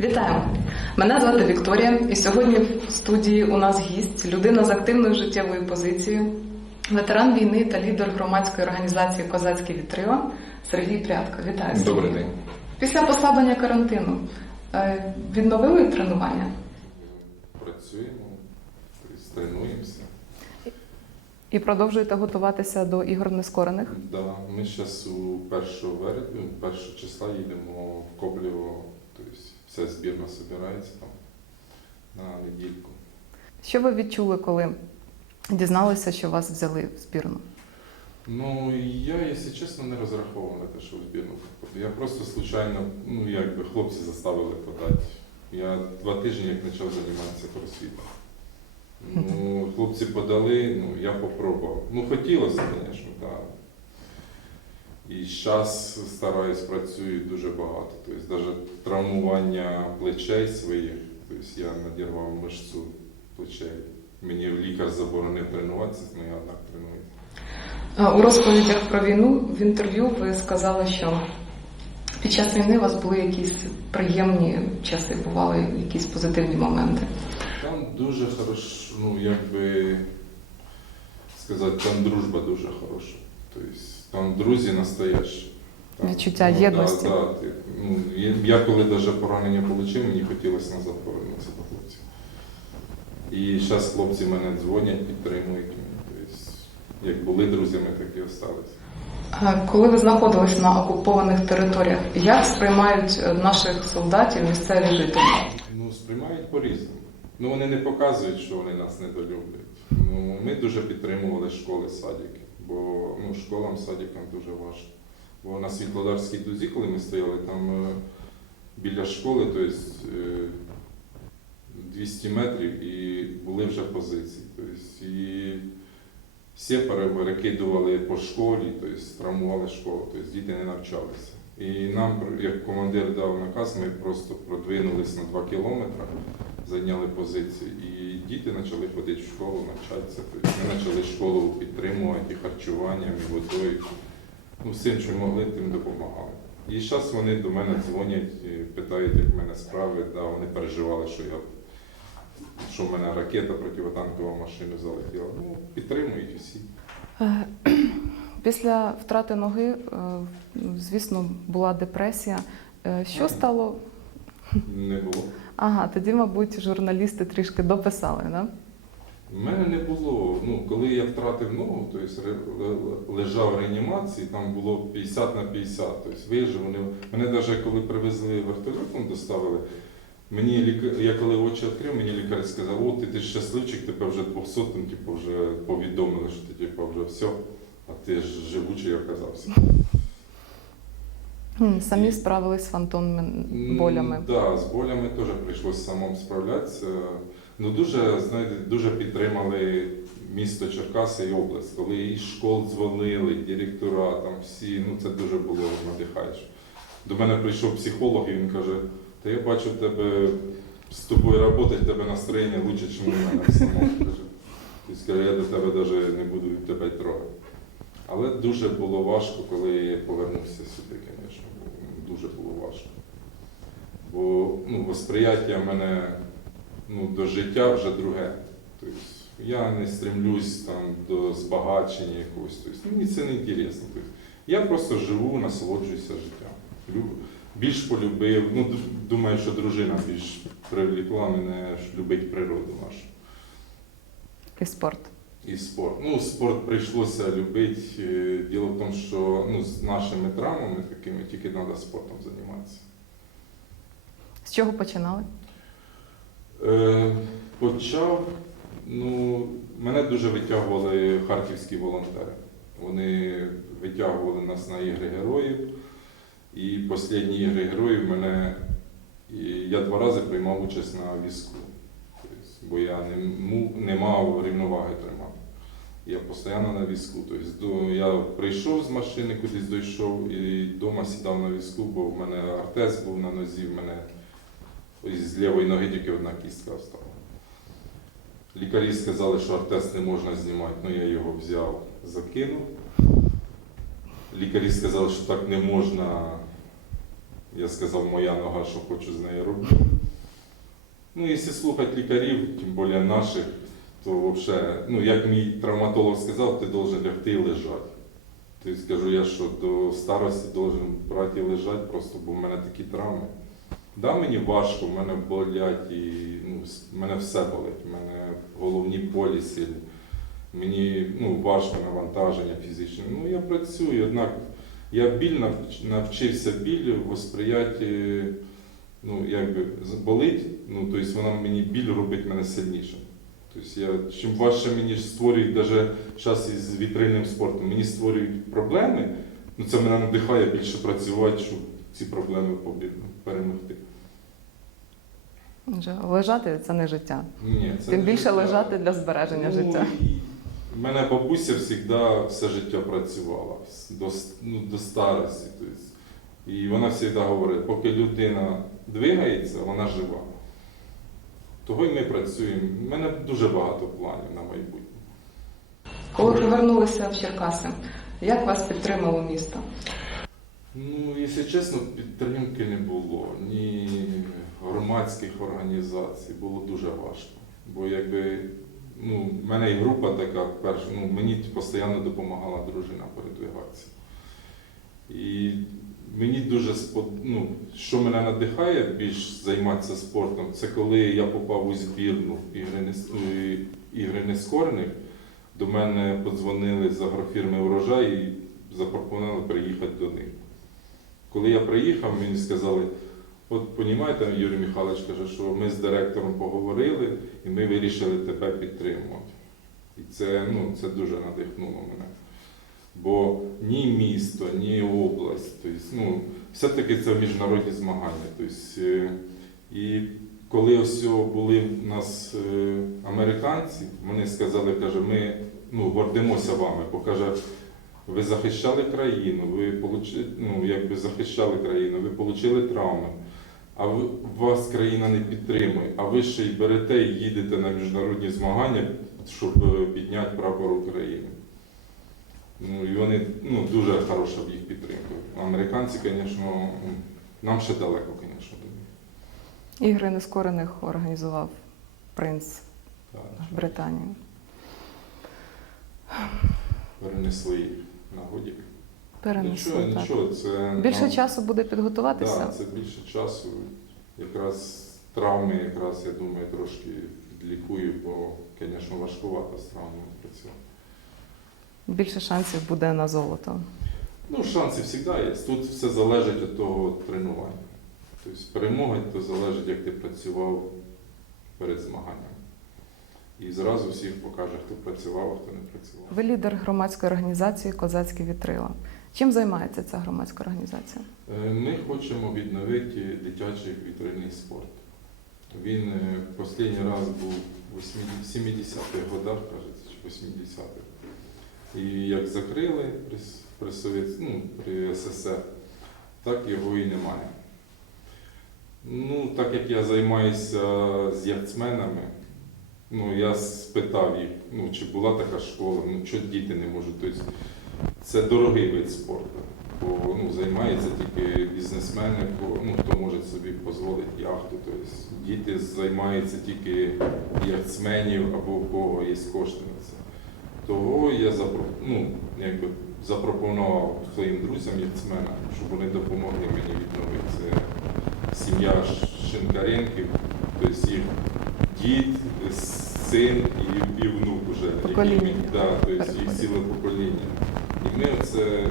Вітаю! Мене звати Вікторія, і сьогодні в студії у нас гість, людина з активною життєвою позицією, ветеран війни та лідер громадської організації Козацьке вітрила Сергій Прядко. Вітаю! Сергій. Добрий день. Після послаблення карантину е, відновили тренування? Працюємо, тренуємося. І продовжуєте готуватися до ігор нескорених? Да, ми зараз у 1 вересня, 1 числа їдемо в Коблєво, вся збірна збирається там на недільку. Що ви відчули, коли дізналися, що вас взяли в збірну? Ну, я, якщо чесно, не розраховував на те, що в збірну. Я просто случайно, ну якби хлопці заставили подати. Я два тижні як почав займатися кросфітом. Ну, хлопці подали, ну я попробував. Ну, хотілося, звісно, так. І зараз стараюсь, працюю дуже багато. Тобто навіть травмування плечей своїх, тобто я надірвав мишцю плечей. Мені лікар заборонив тренуватися, але я однак тренуюся. А, У розповідях про війну в інтерв'ю ви сказали, що під час війни у вас були якісь приємні часи, бували якісь позитивні моменти. Там дуже хорошо, ну як би сказати, там дружба дуже хороша. Тобто там друзі настоящі. Там, Відчуття ну, єдності. Да, да, ти, ну, я, я коли навіть поранення отримав, мені хотілося назад повернутися до хлопців. І зараз хлопці мене дзвонять, підтримують мене. Тобто, як були друзями, так і залишилися. А Коли ви знаходились на окупованих територіях, як сприймають е, наших солдатів місцеві жителі? Ну, сприймають по-різному. Ну, вони не показують, що вони нас недолюблюють. Ну, ми дуже підтримували школи, садики, бо ну, школам, садикам дуже важко. Бо на Світлодарській дузі, коли ми стояли, там е, біля школи, тобто е, 200 метрів і були вже позиції. Тобто, і сепари перекидували по школі, тобто травмували школу, тобто діти не навчалися. І нам, як командир дав наказ, ми просто продвинулись на 2 кілометри, зайняли позиції, і діти почали ходити в школу, навчатися. Ми почали школу підтримувати і харчуванням, і водою. Ну, всім, що могли, тим допомагали. І зараз вони до мене дзвонять, і питають, як в мене справи. Да, вони переживали, що я що в мене ракета противотанкова машина залетіла. Ну, підтримують усі. Е, Після втрати ноги, е, звісно, була депресія. Е, Що стало? Не було. Ага, тоді, мабуть, журналісти трішки дописали, да? У мене не було. Ну, коли я втратив ногу, тобто ре- лежав в реанімації, там було 50 на 50. Тобто вижив. Вони, мене навіть коли привезли вертольотом, доставили, мені лікар, я коли очі відкрив, мені лікар сказав, о, ти, ти щасливчик, тебе вже 200 типу, вже повідомили, що ти типу, вже все, а ти ж живучий оказався. М, Самі справились з фантомними болями. Так, да, з болями теж прийшлося самому справлятися. Ну дуже, знаєте, дуже підтримали місто Черкаси і область, коли і школ дзвонили, і директора, там всі, ну це дуже було надихаюче. До мене прийшов психолог і він каже, та я бачу тебе з тобою працювати, в тебе настроєння краще, ніж у мене самому. Тобто, каже, я до тебе навіть не буду тебе трогати. Але дуже було важко, коли я повернувся сюди, звісно. Дуже було важко. Бо ну, восприяття в мене ну, до життя вже друге. Тобто, я не стремлюсь там, до збагачення якогось. Тобто, мені це не інтересно. Тобто, я просто живу, насолоджуюся життям. Більш полюбив, ну, думаю, що дружина більш привлекла мене любить природу нашу. І спорт. І спорт. Ну, спорт прийшлося любити. Е, Діло в тому, що ну, з нашими травмами такими тільки треба спортом займатися. З чого починали? Е, почав, ну, мене дуже витягували харківські волонтери. Вони витягували нас на ігри героїв. І останні ігри героїв мене і я два рази приймав участь на візку. Тобто, бо я не, не мав рівноваги тримати. Я постійно на візку. Тобто, я прийшов з машини, кудись дійшов і вдома сідав на візку, бо в мене артез був на нозі, в мене з лівої ноги тільки одна кістка остала. Лікарі сказали, що артез не можна знімати, ну я його взяв, закинув. Лікарі сказали, що так не можна Я сказав, моя нога, що хочу з нею робити. Ну, якщо слухати лікарів, тим більше наших, то взагалі, ну, як мій травматолог сказав, ти должен лягти і лежати. Тобто скажу я, що до старості должен брати і лежати, просто бо в мене такі травми. Да, мені важко, в мене болять і ну, в мене все болить. У мене головні болі сильні. Мені ну, важко навантаження фізичне. Ну, я працюю, однак я біль навч- навчився біль восприяти, ну, якби болить, ну, тобто вона мені біль робить мене сильнішим. Тобто я, чим важче мені створюють, навіть зараз із вітрильним спортом, мені створюють проблеми, ну, це мене надихає більше працювати, щоб ці проблеми перемогти. Лежати це не життя. Ні, це Тим не більше життя. лежати для збереження Ну, життя. в мене бабуся завжди все життя працювала до, ну, до старості. Тобто, і вона завжди говорить, поки людина двигається, вона жива. Того й ми працюємо. У мене дуже багато планів на майбутнє. Коли повернулися в Черкаси, як вас підтримало місто? Ну, якщо чесно, підтримки не було, ні громадських організацій, було дуже важко. Бо якби ну, в мене і група така перша, ну, мені постійно допомагала дружина передвигатися. І мені дуже ну, що мене надихає більш займатися спортом, це коли я попав у збірну ігри, ну, нескорених. До мене подзвонили з агрофірми Урожай і запропонували приїхати до них. Коли я приїхав, мені сказали, от понімаєте, Юрій Михайлович каже, що ми з директором поговорили і ми вирішили тебе підтримувати. І це, ну, це дуже надихнуло мене. Бо ні місто, ні область, тобто, ну, все-таки це міжнародні змагання. Тобто, і коли ось були в нас е, американці, вони сказали, каже, ми ну, гордимося вами, бо каже, ви захищали країну, ви получи, ну, якби захищали країну, ви отримали травми, а ви, вас країна не підтримує, а ви ще й берете і їдете на міжнародні змагання, щоб е, підняти прапор України. Ну, і вони ну, дуже хороша їх підтримка. Американці, звісно, нам ще далеко, звісно, до них. Ігри нескорених організував принц Так, Британії. перенесли їх на годік. Перенесли. Нічого, так. нічого, це Більше нам- часу буде підготуватися. Так, це більше часу. Якраз травми, якраз, я думаю, трошки відлікую, бо, звісно, важкувато з травмами працювати. Більше шансів буде на золото. Ну, шанси завжди є. Тут все залежить від того тренування. Тобто перемога то залежить, як ти працював перед змаганням. І зразу всіх покаже, хто працював, а хто не працював. Ви лідер громадської організації Козацькі вітрила. Чим займається ця громадська організація? Е, Ми хочемо відновити дитячий вітрильний спорт. Він е, останній раз був у 70-х годах, кажеться, чи 80-х. І як закрили при, при, Совєт, ну, при СССР, так його і немає. Ну, так як я займаюся з яхтсменами, ну, я спитав їх, ну, чи була така школа, ну, чого діти не можуть. Тобто, це дорогий вид спорту. Бо ну, займаються тільки бізнесмени, бо, ну, хто може собі дозволити яхту. Тобто, діти займаються тільки яхтсменів або у кого є кошти на це. Того я ну, якби запропонував своїм друзям яхтсменам, щоб вони допомогли мені відновити. Це сім'я Шинкаренків, тобто їх дід, син і, і внук. Покоління. Які, да, тобто їх ціле покоління. І ми оце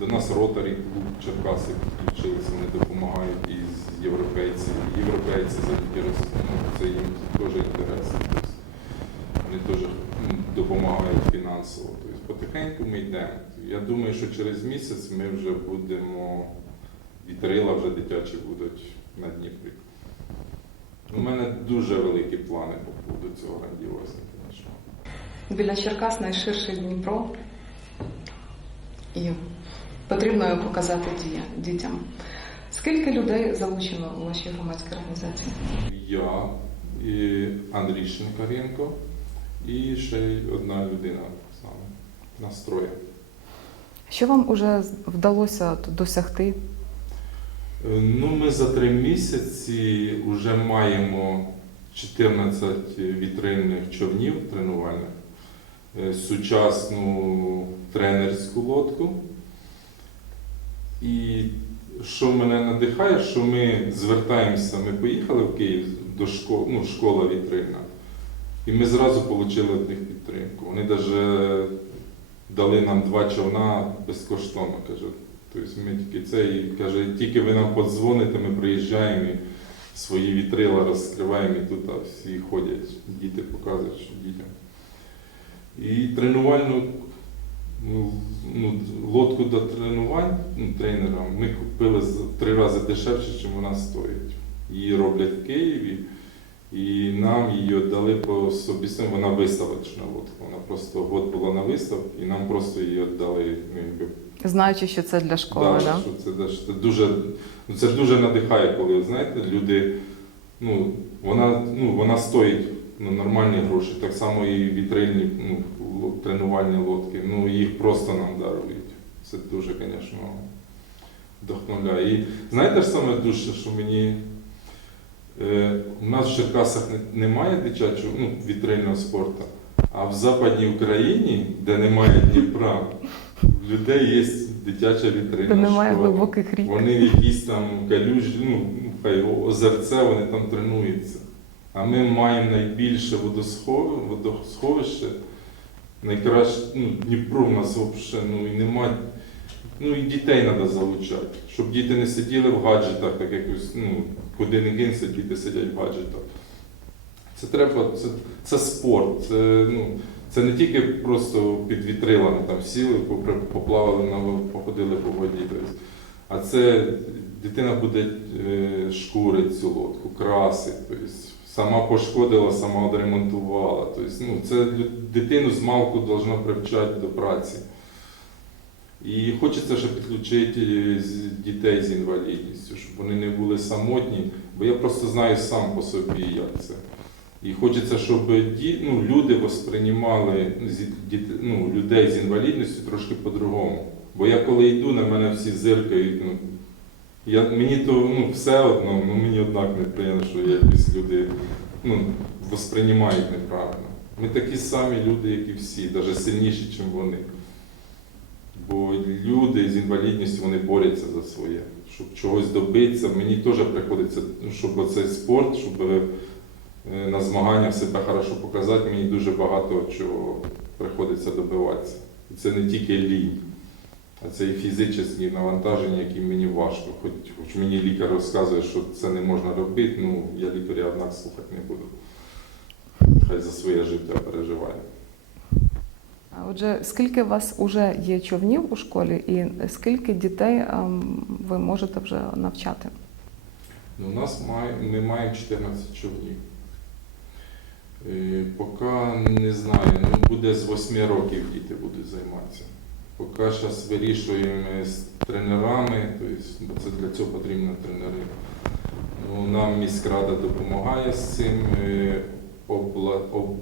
до нас ротарі клуб Черкаси підключилися, вони допомагають і з європейців. Європейці завдяки роз- ну, це їм теж інтересно. Ну, допомагають фінансово. Тобто потихеньку ми йдемо. Я думаю, що через місяць ми вже будемо, вітрила вже дитячі будуть на Дніпрі. У мене дуже великі плани по поводу цього грандіозу, звісно. Біля Черкас найширший Дніпро. І потрібно його показати дітям. Скільки людей залучено у вашій громадській організації? Я, і Андрій Шинкаренко і ще й одна людина з нами. Що вам уже вдалося досягти? Е, Ну, ми за три місяці вже маємо 14 вітринних човнів тренувальних, е, сучасну тренерську лодку. І що мене надихає, що ми звертаємося, ми поїхали в Київ до школи, ну, школа вітрина, і ми зразу отримали від них підтримку. Вони навіть дали нам два човна безкоштовно. Каже, Тобто ми тільки це і каже, тільки ви нам подзвоните, ми приїжджаємо і свої вітрила розкриваємо і тут а всі ходять, діти показують, що дітям. І тренувальну ну, ну, лодку до тренувань ну, тренерам ми купили три рази дешевше, ніж вона стоїть. Її роблять в Києві, і нам її віддали по собі. Вона виставочна лодка. Вона просто год була на виставці, і нам просто її віддали ну, якби, Знаючи, що це для школи, Да, да? що це, це, це дуже, ну, це ж дуже надихає, коли знаєте, люди, ну, вона, ну, вона стоїть ну, нормальні гроші. Так само і вітрильні ну, тренувальні лодки. Ну, їх просто нам дарують. Це дуже, звісно, вдохновляє. І знаєте ж саме дуже, що мені. Е, у нас в Черкасах немає дитячого ну, вітрильного спорту, а в Западній Україні, де немає Дніпра, в людей є дитяча вітрильна немає школа. глибоких рік. Вони якісь там калюжі, ну, хай озерце, вони там тренуються. А ми маємо найбільше водосхов... водосховище, найкраще, ну, Дніпро в нас взагалі, ну і немає. Ну і дітей треба залучати, щоб діти не сиділи в гаджетах, так якось, ну, куди не діти сидять в гаджетах. Це треба, це, це спорт. Це, ну, це не тільки просто під вітрилами там сіли, поплавали, походили по воді. А це дитина буде е, шкурити цю лодку, красить. Сама пошкодила, сама відремонтувала. Тобто, ну, це дитину з малку повинно привчати до праці. І хочеться ще підключити дітей з інвалідністю, щоб вони не були самотні, бо я просто знаю сам по собі, як це. І хочеться, щоб ді, ну, люди восприймали ну, людей з інвалідністю трошки по-другому. Бо я коли йду, на мене всі зиркають. Ну, я, мені то ну, все одно, ну, мені однак неприємно, що якісь люди ну, восприймають неправильно. Ми такі самі люди, як і всі, навіть сильніші, ніж вони. Бо люди з інвалідністю вони борються за своє, щоб чогось добитися. Мені теж приходиться, ну, щоб оцей спорт, щоб е, на змаганнях себе хорошо показати, мені дуже багато чого приходиться добиватися. І це не тільки лінь, а це і фізичні навантаження, які мені важко. Хоч, хоч мені лікар розказує, що це не можна робити, ну я лікаря однак слухати не буду. Хай за своє життя переживає. Отже, скільки у вас вже є човнів у школі, і скільки дітей ви можете вже навчати? Ну, у нас має, маємо 14 човнів. Е, Поки не знаю, ну буде з 8 років діти будуть займатися. Поки зараз вирішуємо з тренерами, тобто, бо це для цього потрібно тренери. Ну, нам міськрада допомагає з цим. е,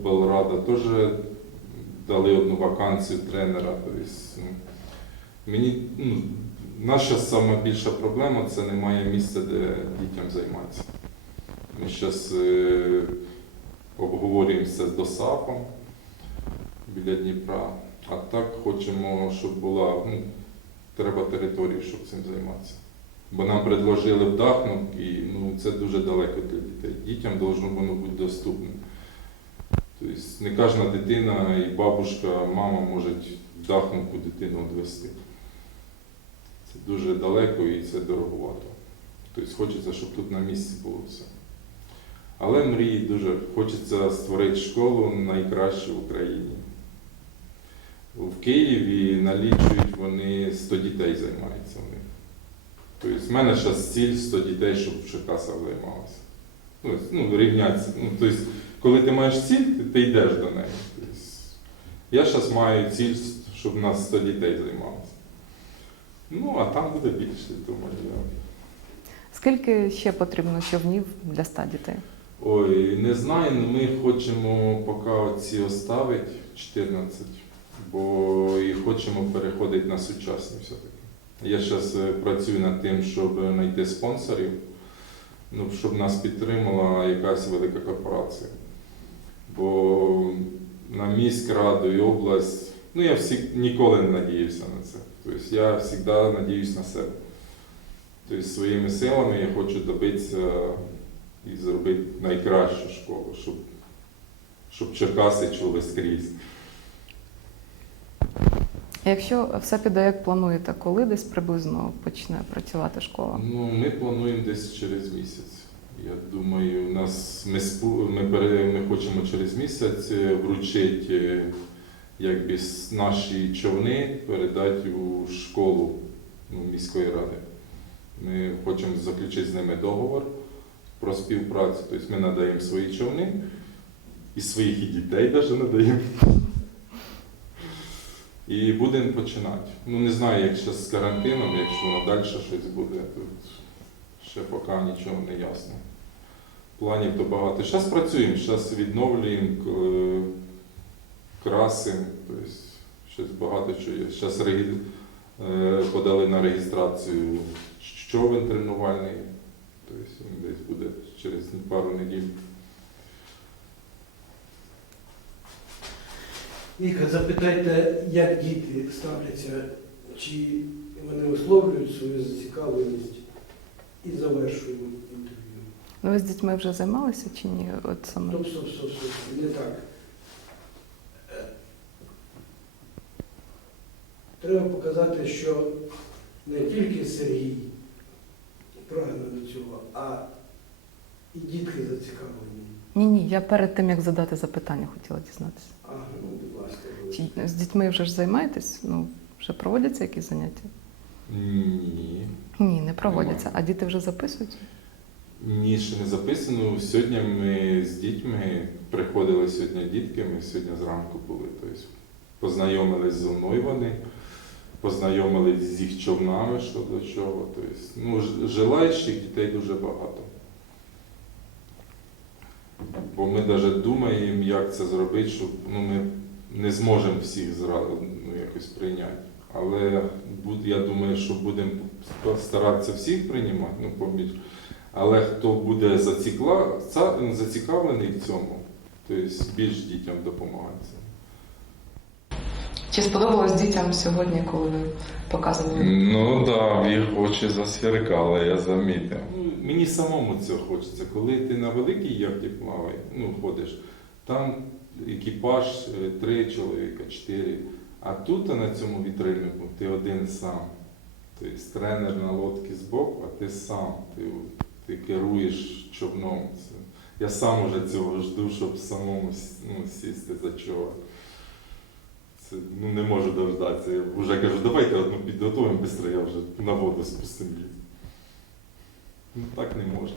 облрада теж дали одну вакансію тренера. Тобто, мені, ну, Наша сама більша проблема це немає місця, де дітям займатися. Ми зараз е, обговорюємо це з ДОСАПом біля Дніпра, а так хочемо, щоб була, ну, треба територію, щоб цим займатися. Бо нам предложили в Дахнук, і ну, це дуже далеко для дітей. Дітям воно бути доступним. Тобто не кожна дитина і бабушка, мама можуть в Дахнуку дитину відвести. Це дуже далеко і це дороговато. Тобто хочеться, щоб тут на місці було все. Але мрії дуже хочеться створити школу найкращу в Україні. В Києві налічують вони 100 дітей займаються в них. Тобто в мене зараз ціль 100 дітей, щоб в займалося. Ну, ну, рівняться. Ну, тобто, коли ти маєш ціль, ти, ти йдеш до неї. Тобто, я зараз маю ціль, щоб в нас 100 дітей займалося. Ну, а там буде більше, думаю. я. Скільки ще потрібно човнів для 100 дітей? Ой, не знаю, але ми хочемо поки оці оставити 14, бо і хочемо переходити на сучасні все-таки. Я зараз працюю над тим, щоб знайти спонсорів, ну, щоб нас підтримала якась велика корпорація. Бо на міськраду і область, ну я всі, ніколи не надіявся на це. Тобто я завжди надіюсь на себе. Тобто своїми силами я хочу добитися і зробити найкращу школу, щоб, щоб Черкаси чули скрізь. Якщо все піде як плануєте, коли десь приблизно почне працювати школа? Ну, ми плануємо десь через місяць. Я думаю, у нас ми, ми, ми хочемо через місяць е, вручити е, якби наші човни передати у школу ну, міської ради. Ми хочемо заключити з ними договор про співпрацю. Тобто ми надаємо свої човни і своїх і дітей навіть надаємо. І будемо починати. Ну не знаю, як зараз з карантином, якщо надалі щось буде, тут ще поки нічого не ясно. Планів то багато. Зараз працюємо, зараз відновлюємо, к- красимо, тобто щось багато що є. Зараз е, подали на реєстрацію човен тренувальний, тобто він десь буде через пару неділь. Віка, запитайте, як діти ставляться, чи вони висловлюють свою зацікавленість і завершуємо. Ну, ви з дітьми вже займалися чи ні? От саме Стоп, стоп, стоп, стоп, не так. Е, Треба показати, що не тільки Сергій прагне до цього, а і дітки зацікавлені. ні, ні. Я перед тим як задати запитання, хотіла дізнатися. А, ну, будь ласка. Чи з дітьми вже ж займаєтесь? Ну вже проводяться якісь заняття? Ні. Ні, не проводяться. А діти вже записують? Ні, ще не записано. Сьогодні ми з дітьми приходили сьогодні дітки, ми сьогодні зранку були. Тобто познайомились зі мною вони, познайомились з їх човнами, що до чого. Тобто, ну, желаючих дітей дуже багато. Бо ми навіть думаємо, як це зробити, щоб ну, ми не зможемо всіх зразу ну, якось прийняти. Але я думаю, що будемо старатися всіх приймати, ну, побільше. Але хто буде зацікавлений в цьому, тобто більш дітям допомагати. Чи сподобалось дітям сьогодні, коли ви показували? Ну так, да, їх очі засвіркали, я замітив. Ну, мені самому цього хочеться. Коли ти на великій яхті плаваєш, ну, ходиш, там екіпаж е, три чоловіка, чотири. А тут на цьому вітрильнику ти один сам. Тобто тренер на лодці збоку, а ти сам. Ти, ти керуєш човном. Я сам уже цього жду, щоб самому ну, сісти за чого. Це ну, не можу дождатися. Я вже кажу, давайте одну підготуємо швидко, я вже на воду спустимо. Ну так не можна.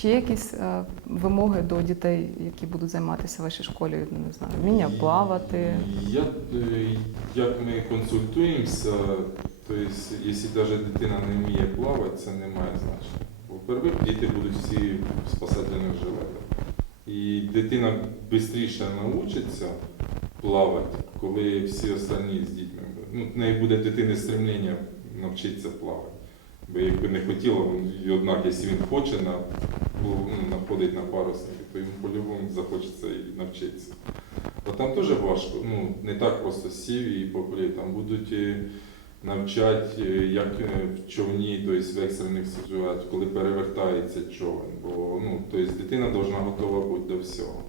Чи є якісь е, вимоги до дітей, які будуть займатися в вашій школі? Не знаю, вміння плавати? Я, е, як ми консультуємося, то есть, якщо навіть дитина не вміє плавати, це не має значення. По-перше, діти будуть всі в спасательних жилетах. І дитина швидше навчиться плавати, коли всі останні з дітьми. Ну, в неї буде дитини стремління навчитися плавати. Бо якби не хотіла, і однак, якщо він хоче на, ну, находить на парусник, то йому по-любому захочеться і навчитися. Бо там дуже важко, ну не так просто сів і поплив. Там будуть навчати, е, як е, в човні, тобто в екстрених ситуаціях, коли перевертається човен. Бо ну, тобто дитина повинна готова бути до всього.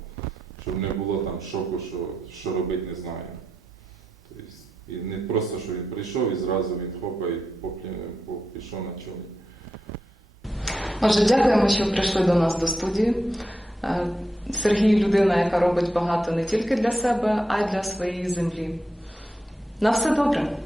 Щоб не було там шоку, що, що робити не знаю. Тобто, і не просто, що він прийшов і зразу він хопа і пішов на човні. Отже, дякуємо, що прийшли до нас до студії. Е, Сергій людина, яка робить багато не тільки для себе, а й для своєї землі. На все добре.